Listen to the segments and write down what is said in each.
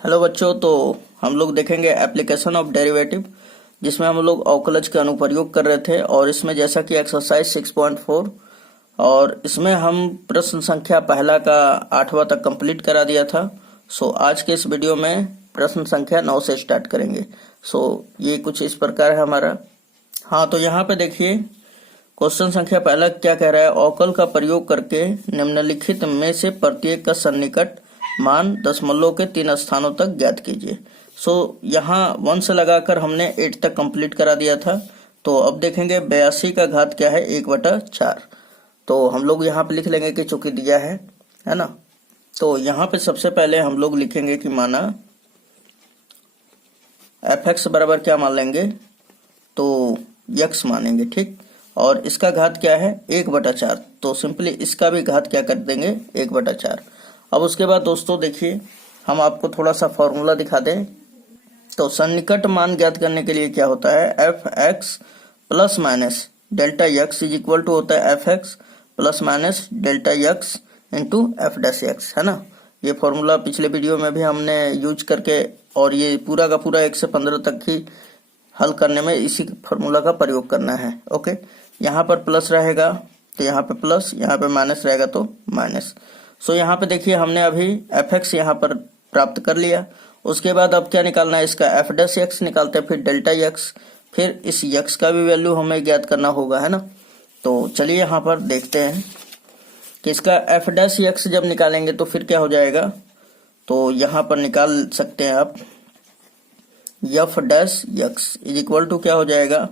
Hello बच्चों, तो हम लोग देखेंगे एप्लीकेशन ऑफ डेरिवेटिव, जिसमें हम लोग अवकलज के अनुप्रयोग कर रहे थे। और इसमें जैसा कि एक्सरसाइज 6.4 और इसमें हम प्रश्न संख्या पहला का 8वां तक कंप्लीट करा दिया था। आज के इस वीडियो में प्रश्न संख्या 9 से स्टार्ट करेंगे। ये कुछ इस प्रकार है हमारा। हाँ, तो यहाँ पे देखिए क्वेश्चन संख्या पहला क्या कह रहा है। अवकल का प्रयोग करके निम्नलिखित में से प्रत्येक का सन्निकट मान दशमलव के 3 स्थानों तक ज्ञात कीजिए। यहाँ 1 से लगाकर हमने 8 तक कंप्लीट करा दिया था। तो अब देखेंगे 82 का घात क्या है, 1/4। तो हम लोग यहाँ पे लिख लेंगे कि चूंकि दिया है ना। तो यहाँ पे सबसे पहले हम लोग लिखेंगे कि माना f(x) बराबर क्या मान लेंगे, तो x मानेंगे, ठीक। और इसका घात क्या है, 1/4। तो सिंपली इसका भी घात क्या कर देंगे, 1/4। अब उसके बाद दोस्तों देखिए, हम आपको थोड़ा सा फॉर्मूला दिखा दें। तो सन्निकट मान ज्ञात करने के लिए क्या होता है, f(x) plus minus delta x is equal to होता है f(x) plus minus delta x into f'(x), है ना। ये फॉर्मूला पिछले वीडियो में भी हमने यूज करके, और ये पूरा का पूरा 1 से 15 तक ही हल करने में इसी फॉर्मूला का प्रयोग करना है। ओके, यहाँ पर प्लस रहेगा तो यहाँ पे प्लस, यहाँ पे माइनस रहेगा तो माइनस। यहाँ पे देखिए हमने अभी f(x) यहाँ पर प्राप्त कर लिया। उसके बाद अब क्या निकालना है, इसका f'(x) निकालते हैं, फिर डेल्टा x, फिर इस x का भी वैल्यू हमें ज्ञात करना होगा, है ना। तो चलिए यहाँ पर देखते हैं कि इसका f'(x) जब निकालेंगे तो फिर क्या हो जाएगा। तो यहाँ पर निकाल सकते हैं आप, f'(x) इज इक्वल टू क्या हो जाएगा,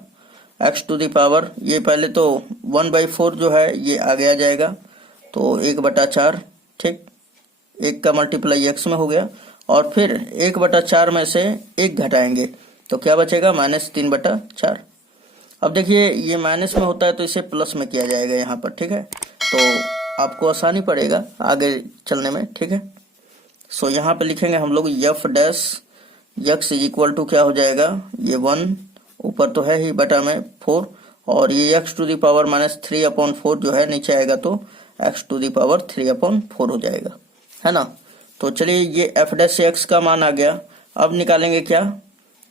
x टू द पावर, ये पहले तो 1/4 जो है ये आगे आ जाएगा, तो 1/4, ठीक। 1 का मल्टीप्लाई x में हो गया, और फिर 1/4 में से 1 घटाएंगे तो क्या बचेगा, -3/4। अब देखिए ये माइनस में होता है तो इसे प्लस में किया जाएगा यहाँ पर, ठीक है। तो आपको आसानी पड़ेगा आगे चलने में, ठीक है। यहाँ पे लिखेंगे हम लोग f'(x) इज इक्वल टू क्या हो जाएगा, ये 1 ऊपर तो है ही, बटा में 4, और ये x टू द पावर -3/4 जो है नीचे आएगा तो x टू द पावर 3/4 हो जाएगा, है ना। तो चलिए ये f'(x) का मान आ गया। अब निकालेंगे क्या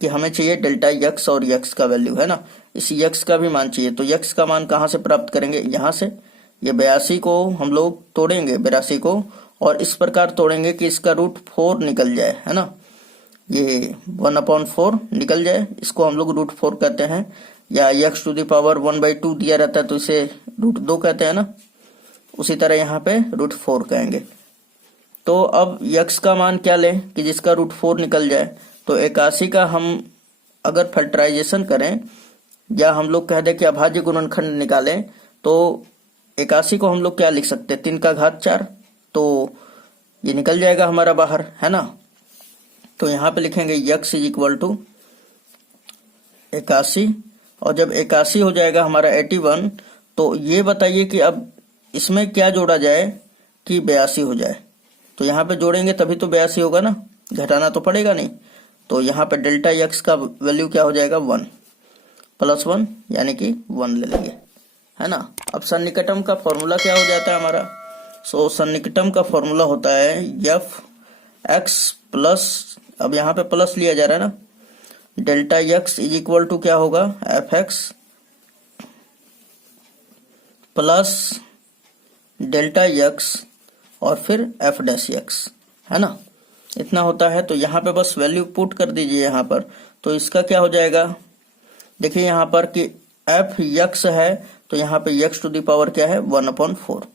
कि हमें चाहिए डेल्टा x और x का वैल्यू, है ना। इस x का भी मान चाहिए, तो x का मान कहाँ से प्राप्त करेंगे, यहाँ से। ये 82 को हम लोग तोड़ेंगे, 82 को, और इस प्रकार तोड़ेंगे कि इसका √4 निकल जाए, है ना। ये 1/4 निकल जाए, इसको हम लोग √4 कहते हैं, या x टू द पावर 1/2 दिया रहता है तो इसे √2 कहते हैं ना। उसी तरह यहाँ पे √4 कहेंगे। तो अब x का मान क्या लें कि जिसका √4 निकल जाए। तो 81 का हम अगर फैक्टराइजेशन करें, या हम लोग कह दें कि अभाज्य गुणनखंड निकालें, तो 81 को हम लोग क्या लिख सकते हैं, 3 का घात 4, तो ये निकल जाएगा हमारा बाहर, है ना। तो यहाँ पे लिखेंगे x इज इक्वल टू 81, और जब 81 हो जाएगा हमारा 81, तो ये बताइए कि अब इसमें क्या जोड़ा जाए कि 82 हो जाए। तो यहाँ पे जोड़ेंगे तभी तो 82 होगा ना, घटाना तो पड़ेगा नहीं। तो यहाँ पे डेल्टा x का वैल्यू क्या हो जाएगा, 1 + 1, यानी कि 1 ले लेंगे, है ना। अब सन्निकटम का फॉर्मूला क्या हो जाता है हमारा। सन्निकटम का फॉर्मूला होता है f(x) प्लस, अब यहाँ पे प्लस लिया जा रहा है ना, delta x is equal to क्या होगा, f(x) प्लस डेल्टा x और फिर f'(x), है ना। इतना होता है। तो यहाँ पे बस वैल्यू पुट कर दीजिए यहाँ पर। तो इसका क्या हो जाएगा, देखिए यहाँ पर कि f(x) है, तो यहाँ पे x टू द पावर क्या है, 1/4।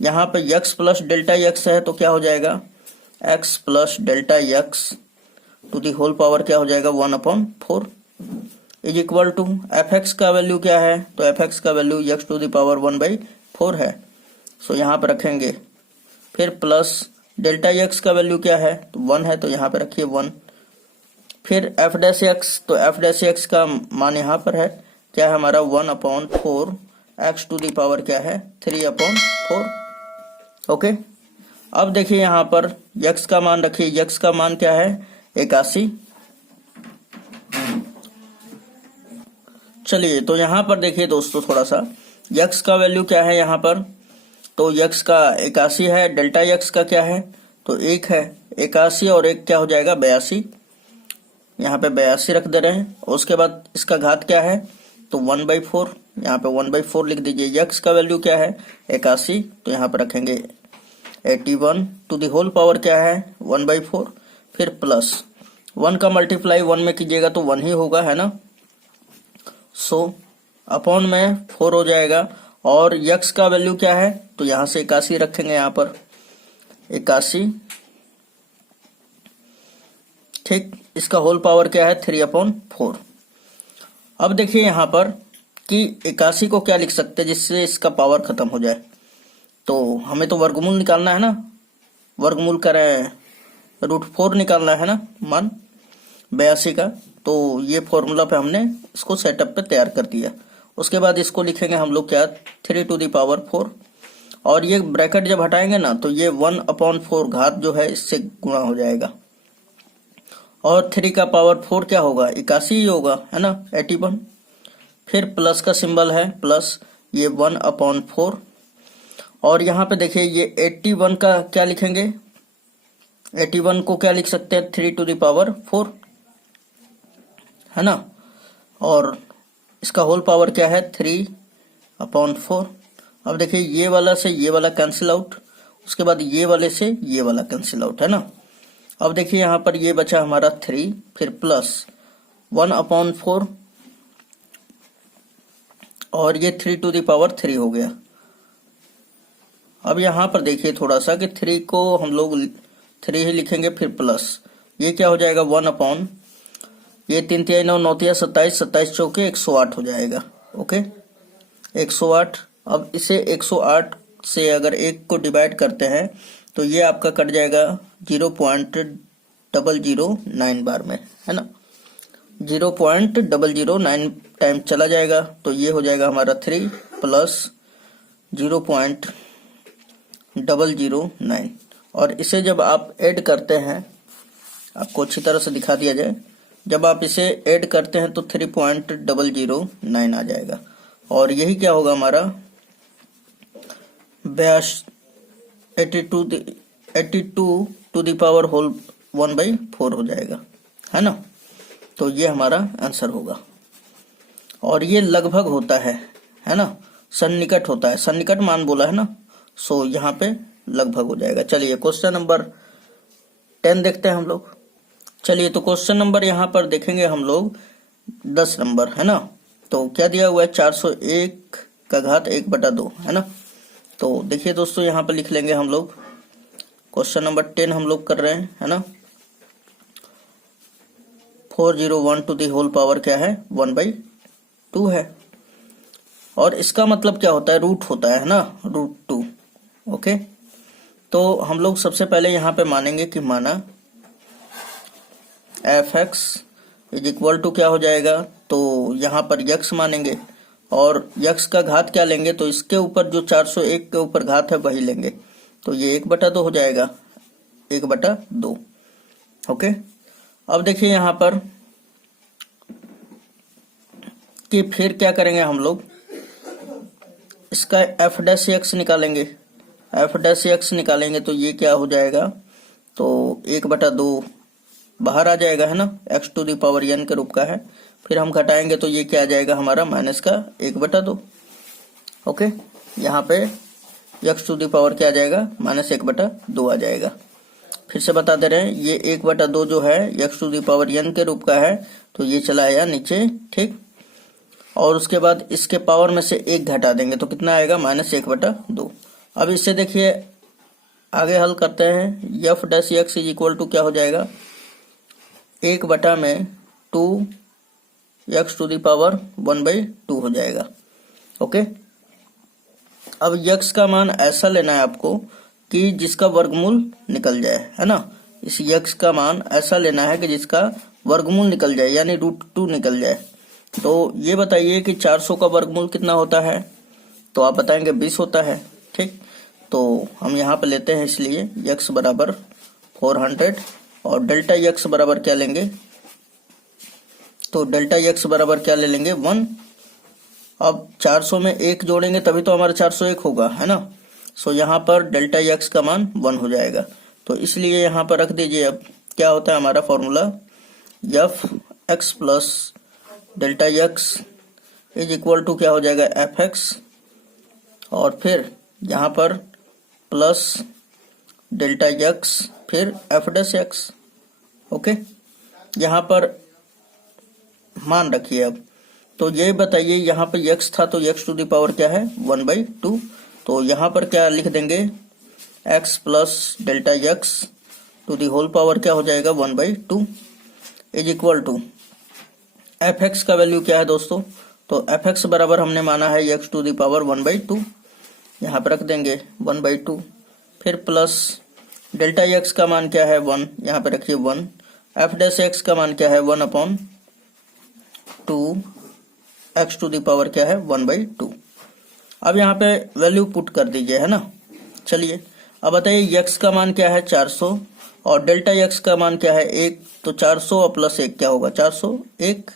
यहाँ पे x प्लस डेल्टा x है, तो क्या हो जाएगा, x plus delta x to the whole power क्या हो जाएगा, 1/4 इज इक्वल टू f(x) का वैल्यू क्या है, तो f(x) का value x to the power 1/4 है। यहाँ पे रखेंगे, फिर प्लस डेल्टा x का वैल्यू क्या है, तो 1 है, तो यहाँ पे रखिए 1। फिर f'(x), तो f'(x) का मान यहाँ पर है, क्या है हमारा, 1/4, x टू द पावर क्या है, 3/4। ओके, अब देखिए यहाँ पर x का मान रखिए, x का मान क्या है, 81। चलिए तो यहाँ पर देखिए दोस्तों, थोड़ा सा x का वैल्यू क्या है यहाँ पर, तो x का 81 है, डेल्टा x का क्या है, तो 1 है, 81 और एक क्या हो जाएगा 82, यहाँ पे 82 रख दे रहे हैं। उसके बाद इसका घात क्या है तो 1/4, यहाँ पे 1/4 लिख दीजिए। यक्स का वैल्यू क्या है 81, तो यहाँ पे रखेंगे 81 टू द होल पावर क्या है 1/4, फिर प्लस 1 का मल्टीप्लाई 1 में कीजिएगा तो 1 ही होगा, है ना। सो अपॉन में 4 हो जाएगा। और यक्स का वैल्यू क्या है तो यहाँ से 81 रखेंगे, यहाँ पर 81, ठीक। इसका होल पावर क्या है 3/4। अब देखिए यहाँ पर कि 81 को क्या लिख सकते हैं जिससे इसका पावर खत्म हो जाए। तो हमें तो वर्गमूल निकालना है ना, वर्गमूल करें √4 निकालना है ना मान 82 का। तो ये फॉर्मूला पे हमने इसको सेटअप पे तैयार कर दिया। उसके बाद इसको लिखेंगे हम लोग क्या 3⁴, और ये ब्रैकेट जब हटाएंगे ना तो ये 1/4 घात जो है इससे गुणा हो जाएगा, और 3 का पावर 4 क्या होगा 81 ही होगा, है ना 81। फिर प्लस का सिंबल है प्लस, ये 1/4, और यहाँ पे देखिए ये 81 का क्या लिखेंगे, 81 को क्या लिख सकते हैं 3⁴, है ना। और इसका होल पावर क्या है 3/4। अब देखिए ये वाला से ये वाला कैंसिल आउट, उसके बाद ये वाले से ये वाला कैंसिल आउट, है ना। अब देखिए यहाँ पर ये बचा हमारा 3, फिर प्लस 1/4, और ये 3⁴ हो गया। अब यहाँ पर देखिए थोड़ा सा कि 3 को हम लोग 3 ही लिखेंगे, फिर प्लस ये क्या हो जाएगा 1 ये 3 3 9 9 27, 27 चौके 108 हो जाएगा। ओके 108। अब इसे 108 से अगर 1 को डिवाइड करते हैं तो ये आपका कट जाएगा 0.009 बार में, है ना। 0.009 टाइम चला जाएगा, तो ये हो जाएगा हमारा 3 प्लस 0.009। और इसे जब आप ऐड करते हैं, आपको अच्छी तरह से दिखा दिया जाए, जब आप इसे ऐड करते हैं तो 3.009 आ जाएगा, और यही क्या होगा हमारा 82 टू द पावर होल 1/4 हो जाएगा, है ना। तो ये हमारा आंसर होगा, और ये लगभग होता है ना, सन्निकट होता है, सन्निकट मान बोला है ना। सो यहाँ पे लगभग हो जाएगा। चलिए क्वेश्चन नंबर 10 देखते हैं हम लोग। चलिए तो क्वेश्चन नंबर यहाँ पर देखेंगे हम लोग 10 नंबर, है ना। तो क्या दिया हुआ है 401 का घात 1/2, है ना। तो देखिए दोस्तों यहाँ पर लिख लेंगे हम लोग, क्वेश्चन नंबर 10 हम लोग कर रहे हैं, है ना। 401 टू दी होल पावर क्या है 1/2 है, और इसका मतलब क्या होता है रूट होता है ना, √2। ओके, तो हम लोग सबसे पहले यहाँ पे मानेंगे कि माना fx इज इक्वल टू क्या हो जाएगा, तो यहाँ पर यक्स मानेंगे, और यक्स का घात क्या लेंगे तो इसके ऊपर जो 401 के ऊपर घात है वही लेंगे, तो ये 1/2 हो जाएगा, 1/2। ओके, अब देखिए यहाँ पर कि फिर क्या करेंगे हम लोग, इसका f' निकालेंगे, f' निकालेंगे तो ये क्या हो जाएगा, तो 1/2 बाहर आ जाएगा, है ना, x to the power n के रूप का है। फिर हम घटाएंगे तो ये क्या आ जाएगा हमारा माइनस का 1/2। ओके, यहाँ पे x टू द पावर क्या आ जाएगा -1/2 आ जाएगा। फिर से बता दे रहे हैं, ये 1/2 जो है x to the power n के रूप का है, तो ये चला आया नीचे, ठीक। और उसके बाद इसके पावर में से 1 घटा देंगे तो कितना आएगा -1/2। अब इससे देखिए आगे हल करते हैं, f' इज इक्वल टू क्या हो जाएगा 1/2 x टू द पावर 1/2 हो जाएगा। ओके, अब x का मान ऐसा लेना है आपको कि जिसका वर्गमूल निकल जाए, है ना। इस x का मान ऐसा लेना है कि जिसका वर्गमूल निकल जाए, यानी √2 निकल जाए। तो ये बताइए कि 400 का वर्गमूल कितना होता है, तो आप बताएंगे 20 होता है, ठीक। तो हम यहाँ पे लेते हैं, इसलिए x बराबर 400 और डेल्टा x बराबर क्या लेंगे, तो डेल्टा x बराबर क्या ले लेंगे 1। अब 400 में 1 जोड़ेंगे तभी तो हमारा 401 होगा, है ना। सो यहाँ पर डेल्टा x का मान 1 हो जाएगा। तो इसलिए यहाँ पर रख दीजिए। अब क्या होता है हमारा formula, F X plus delta X is equal to क्या हो जाएगा, एफ एक्स, और फिर यहाँ पर प्लस डेल्टा एक्स फिर एफ डैश एक्स। ओके, यहाँ पर मान रखिए। अब तो ये बताइए, यहाँ पर x था तो x टू द पावर क्या है, 1/2। तो यहाँ पर क्या लिख देंगे, x plus delta X to the whole power क्या हो जाएगा, 1/2 is equal to F X का वैल्यू क्या है दोस्तों, तो एफ एक्स बराबर हमने माना है x टू द पावर 1/2, यहाँ पर रख देंगे 1/2, फिर प्लस डेल्टा एक्स का मान क्या है 1, यहाँ पे रखिए 1, एफ डैश एक्स का मान क्या है 1/2, एक्स टू द पावर क्या है 1/2। अब यहाँ पे वैल्यू पुट कर दीजिए, है ना। चलिए अब बताइए x का मान क्या है 400 और डेल्टा x का मान क्या है 1, तो 400 और प्लस 1 क्या होगा, 401,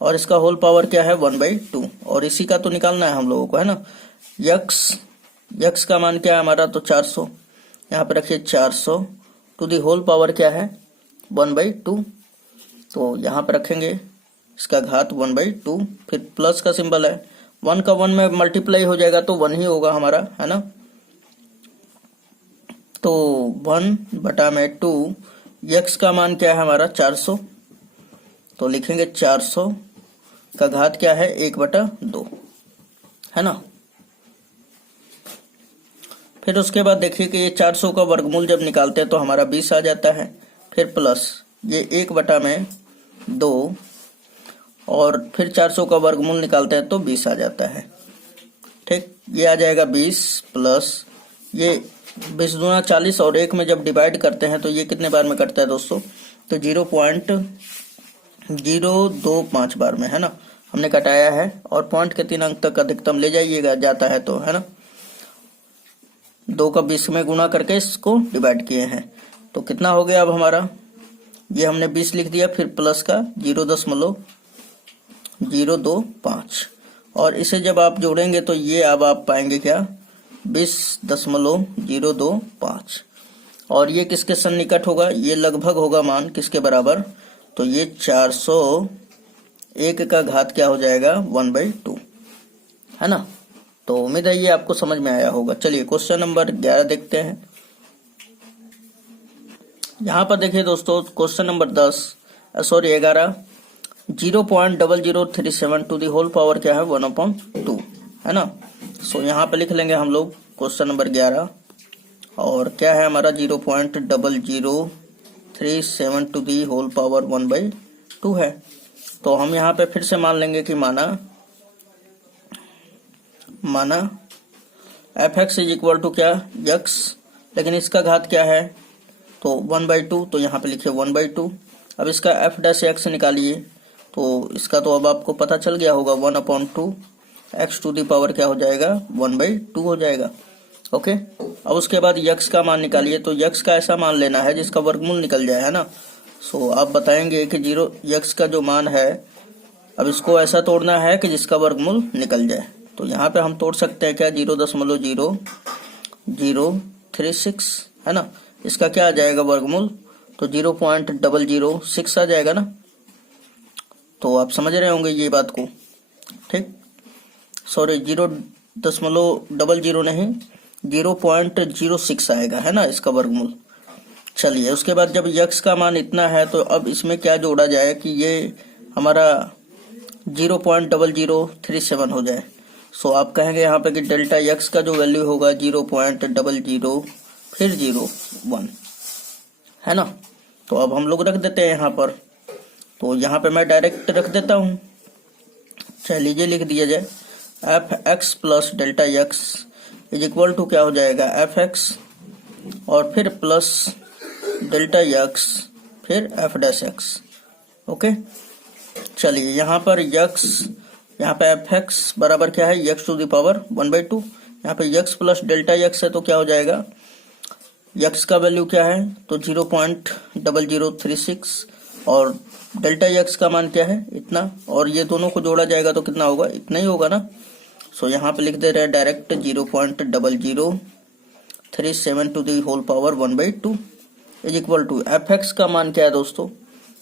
और इसका होल पावर क्या है 1/2, और इसी का तो निकालना है हम लोगों को, है ना। x का मान क्या है हमारा, तो 400, यहाँ पे रखिए 400 टू दी होल पावर क्या है 1/2, तो यहाँ पे रखेंगे इसका घात 1/2, फिर प्लस का सिंबल है, 1 का 1 में मल्टीप्लाई हो जाएगा तो 1 ही होगा हमारा, है ना। तो 1/2, x का मान क्या है हमारा 400, तो लिखेंगे 400 का घात क्या है 1/2, है ना। फिर उसके बाद देखिए कि ये 400 का वर्गमूल जब निकालते हैं तो हमारा 20 आ जाता है, फिर प्लस ये 1/2 और फिर 400 का वर्गमूल निकालते हैं तो 20 आ जाता है। ठीक, ये आ जाएगा 20 प्लस ये 20 दूना 40 और 1 में जब डिवाइड करते हैं तो ये कितने बार में कटता है दोस्तों, तो 0.025 बार में, है ना। हमने कटाया है और पॉइंट के 3 अंक तक अधिकतम ले जाइएगा, जाता है तो, है ना। 2 का 20 में गुणा करके इसको डिवाइड किए हैं, तो कितना हो गया अब हमारा, ये हमने 20 लिख दिया, फिर प्लस का 0.025, और इसे जब आप जोड़ेंगे तो ये अब आप पाएंगे क्या, 20.025, और ये किसके सन्निकट होगा, ये लगभग होगा मान किसके बराबर, तो ये 401 का घात क्या हो जाएगा 1/2, है ना। तो उम्मीद है ये आपको समझ में आया होगा। चलिए क्वेश्चन नंबर 11 देखते हैं। यहाँ पर देखिए दोस्तों, question number 11, 0.0037 to the whole power क्या है 1/2, है ना। सो यहाँ पे लिख लेंगे हम लोग क्वेश्चन नंबर 11, और क्या है हमारा 0.0037 टू दी होल पावर 1/2 है। तो हम यहाँ पे फिर से मान लेंगे कि माना F X is equal to क्या, x, लेकिन इसका घात क्या है, तो 1/2, तो यहाँ पे लिखिए 1/2। अब इसका एफ डैश एक्स निकालिए, तो इसका तो अब आपको पता चल गया होगा, 1/2 एक्स टू दी पावर क्या हो जाएगा 1/2 हो जाएगा। ओके, अब उसके बाद x का मान निकालिए, तो x का ऐसा मान लेना है जिसका वर्गमूल निकल जाए, है ना। सो आप बताएंगे कि x का जो मान है, अब इसको ऐसा तोड़ना है कि जिसका वर्गमूल निकल जाए। तो यहाँ पे हम तोड़ सकते हैं क्या, 0.0036, है ना। इसका क्या आ जाएगा वर्गमूल, तो 0.006 आ जाएगा ना। तो आप समझ रहे होंगे ये बात को, ठीक। सॉरी, 0.00 नहीं, 0.06 आएगा, है ना, इसका वर्गमूल। चलिए उसके बाद जब x का मान इतना है तो अब इसमें क्या जोड़ा जाए कि ये हमारा 0.0037 हो जाए। सो आप कहेंगे यहाँ पे कि डेल्टा x का जो वैल्यू होगा 0.00 फिर 01, है ना। तो अब हम लोग रख देते हैं यहाँ पर, तो यहाँ पे मैं डायरेक्ट रख देता हूँ। चलिए लिख दिया जाए, F X plus delta X is equal to क्या हो जाएगा, एफ एक्स और फिर प्लस डेल्टा एक्स फिर एफ डैश एक्स। ओके, चलिए यहाँ पर यहाँ पे एफ एक्स बराबर क्या है, एक्स टू द पावर 1/2, यहाँ पे एक्स प्लस डेल्टा एक्स है तो क्या हो जाएगा, एक्स का वैल्यू क्या है, तो 0.0036 और डेल्टा एक्स का मान क्या है इतना, और ये दोनों को जोड़ा जाएगा तो कितना होगा, इतना ही होगा ना। सो यहाँ पे लिख दे रहे हैं direct 37 to the whole power 1/2 is equal to F X का मान क्या है दोस्तों,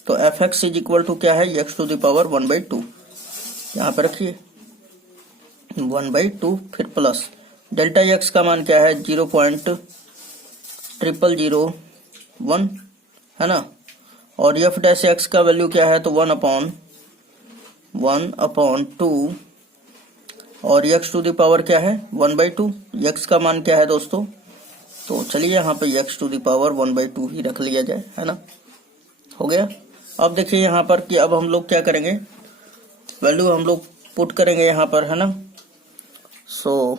तो F X is equal to क्या है, एक्स टू दी पावर 1/2, यहाँ पे रखिए 1/2, फिर प्लस डेल्टा एक्स का मान क्या है 0.0001 है ना, और एफ डैश एक्स का वैल्यू क्या है, तो 1/2 और एक्स टू दी पावर क्या है 1/2, एक्स का मान क्या है दोस्तों, तो चलिए यहाँ पे एक्स टू दी पावर 1/2 ही रख लिया जाए, है ना, हो गया। अब देखिए यहाँ पर कि अब हम लोग क्या करेंगे, वैल्यू हम लोग पुट करेंगे यहाँ पर, है ना। सो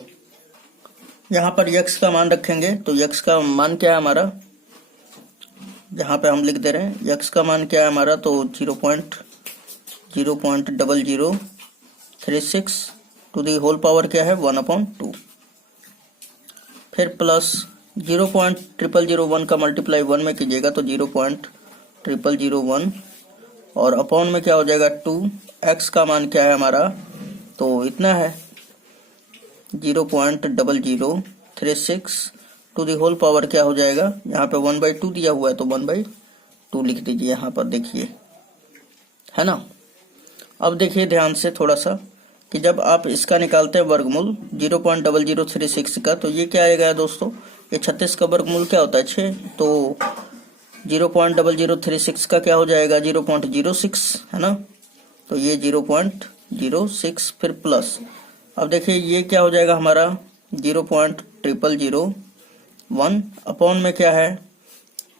यहाँ पर x का मान रखेंगे, तो x का मान क्या है हमारा, यहाँ पे हम लिख दे रहे हैं x का मान क्या है हमारा, तो 0.0036 टू दी होल पावर क्या है 1/2, फिर प्लस 0.0001 का मल्टीप्लाई 1 में कीजिएगा तो 0.0001 और अपॉन में क्या हो जाएगा 2, x का मान क्या है हमारा, तो इतना है 0.0036 टू दी होल पावर क्या हो जाएगा, यहाँ पे 1/2 दिया हुआ है तो 1/2 लिख दीजिए यहाँ पर, देखिए, है ना। अब देखिए ध्यान से थोड़ा सा कि जब आप इसका निकालते हैं वर्गमूल 0.0036 का, तो ये क्या आएगा दोस्तों, ये 36 का वर्गमूल क्या होता है 6, तो 0.0036 का क्या हो जाएगा 0.06, है ना, तो ये 0.06 फिर प्लस, अब देखिए ये क्या हो जाएगा हमारा 0.0001 अपॉन में क्या है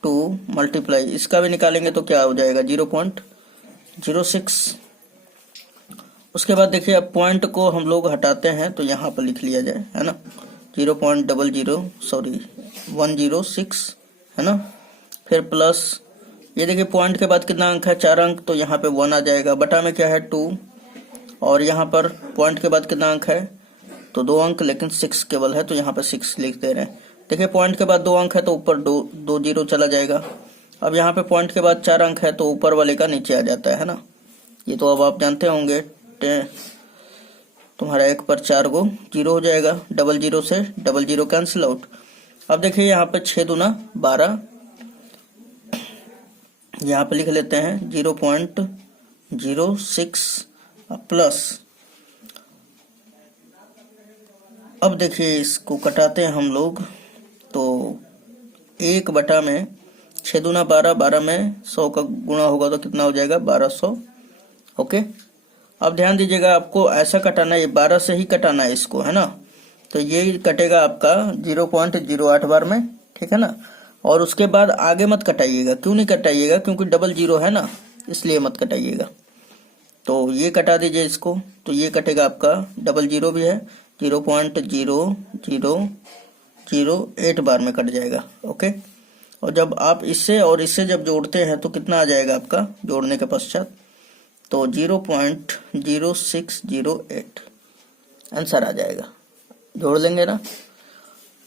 2 मल्टीप्लाई, इसका भी निकालेंगे तो क्या हो जाएगा 0.06। उसके बाद देखिए अब पॉइंट को हम लोग हटाते हैं तो यहाँ पर लिख लिया जाए, है ना, 106 है ना, फिर प्लस ये देखिए पॉइंट के बाद कितना अंक है 4 अंक, तो यहाँ पे 1 आ जाएगा, बटा में क्या है 2 और यहाँ पर पॉइंट के बाद कितना अंक है, तो 2 अंक, लेकिन 6 केवल है तो यहाँ पर 6 लिख दे रहे हैं। देखिए पॉइंट के बाद 2 अंक है तो ऊपर 2 जीरो चला जाएगा। अब यहाँ पे पॉइंट के बाद 4 अंक है तो ऊपर वाले का नीचे आ जाता है ना, ये तो अब आप जानते होंगे, तुम्हारा 1 पर 4 गो जीरो हो जाएगा, डबल जीरो से डबल जीरो कैंसिल आउट। अब देखिए यहाँ पे 6 दूना 12, यहाँ पे लिख लेते हैं 0.06 प्लस, अब देखिए इसको कटाते हैं हम लोग, तो 1 बटा में 6 दूना 12, 12 में 100 का गुणा होगा तो कितना हो जाएगा 1200। ओके, अब ध्यान दीजिएगा आपको ऐसा कटाना है, ये 12 से ही कटाना है इसको, है ना, तो ये कटेगा आपका 0.08 बार में, ठीक है ना। और उसके बाद आगे मत कटाइएगा, क्यों नहीं कटाइएगा, क्योंकि डबल जीरो है ना, इसलिए मत कटाइएगा। तो ये कटा दीजिए इसको, तो ये कटेगा आपका, डबल जीरो भी है 0.0008 बार में कट जाएगा। ओके, और जब आप इससे और इससे जब जोड़ते हैं तो कितना आ जाएगा आपका जोड़ने के पश्चात, तो 0.0608 आंसर आ जाएगा, जोड़ लेंगे ना।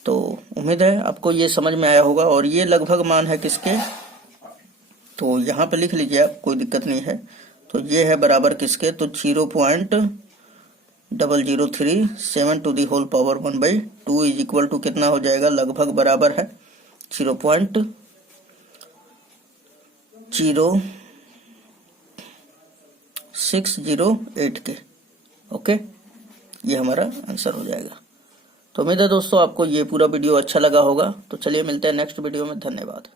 तो उम्मीद है आपको ये समझ में आया होगा, और ये लगभग मान है किसके, तो यहाँ पे लिख लीजिए आप, कोई दिक्कत नहीं है। तो ये है बराबर किसके, तो 0.0037 to the whole power 1/2 is equal to कितना हो जाएगा, लगभग बराबर है 0.0608 के। ओके, ये हमारा आंसर हो जाएगा। तो उम्मीद है दोस्तों आपको ये पूरा वीडियो अच्छा लगा होगा। तो चलिए मिलते हैं नेक्स्ट वीडियो में, धन्यवाद।